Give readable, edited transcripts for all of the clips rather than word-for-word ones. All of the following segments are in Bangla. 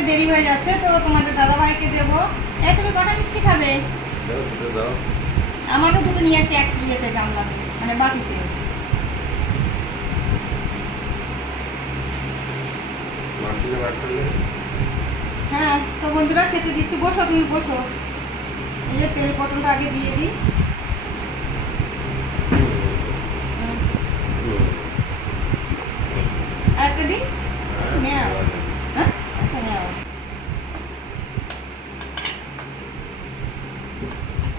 আসতে দেরি হয়ে যাচ্ছে, তো তোমাদের দাদাভাইকে দেবো। তুমি কটা মিষ্টি খাবে? আমাকে দুটো নিয়ে আসি, এক ইয়েতে গামলাতে, মানে বাটিতে। হ্যাঁ, তো বন্ধুরা খেতে দিচ্ছি, বসো, তুমি বসো। এই যে তেল পটলটা আগে দিয়ে দিই। একটা দিই, নেও। হ্যাঁ, একটা নেও।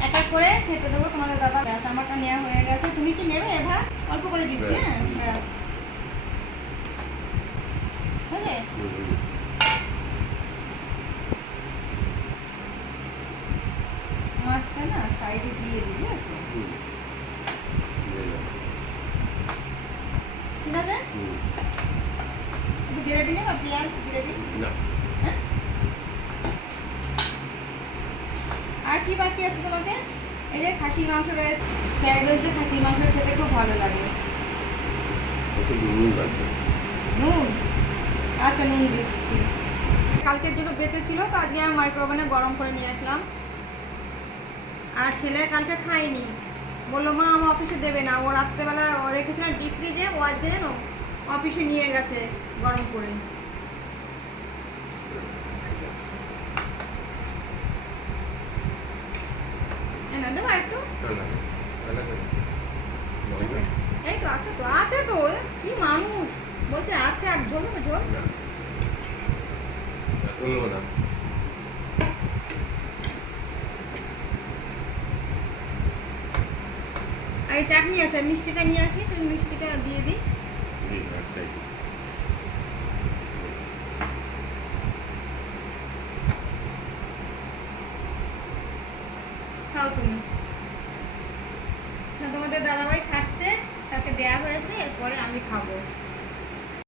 এক এক করে খেতে দেবো তোমাদের দাদা। ব্যাস, আমারটা নেওয়া হয়ে গেছে। তুমি কি নেবে এভা? অল্প করে দিচ্ছি। হ্যাঁ, ব্যাস, বুঝলে? মাছটা না সাইডে দিয়ে দিই, বুঝেছো? ঠিক আছে, একটু গ্রেভি নেবা, পেঁয়াজ গ্রেভি। হ্যাঁ, আর কি বাকি আছে তোমাদের? এই যে খাসির মাংস রয়েছে। ফ্রাইড রাইসে খাসির মাংস খেতে খুব ভালো লাগে। নুন? আচ্ছা, নুন দিচ্ছি। কালকের জন্য বেঁচে ছিল, তো আজকে আমি মাইক্রোওভেনে গরম করে নিয়ে আসলাম। আর ছেলে কালকে খায়নি, বললো মা আমার অফিসে দেবে না। ও রাত্রেবেলা রেখেছিলাম ডিপ ফ্রিজে, ও আজকে জানো অফিসে নিয়ে গেছে গরম করে। না দেবো একটু। এই তো আছে, তো আছে, তো কি মানুষ বলছে আছে, আর ঝোল দেবে? ঝোল আর এই চাটনি আছে, মিষ্টিটা নিয়ে আসি, তুমি মিষ্টিটা দিয়ে দিই। খাও তুমি। তোমাদের দাদাভাই খাচ্ছে, তাকে দেয়া হয়েছে, এরপরে আমি খাবো।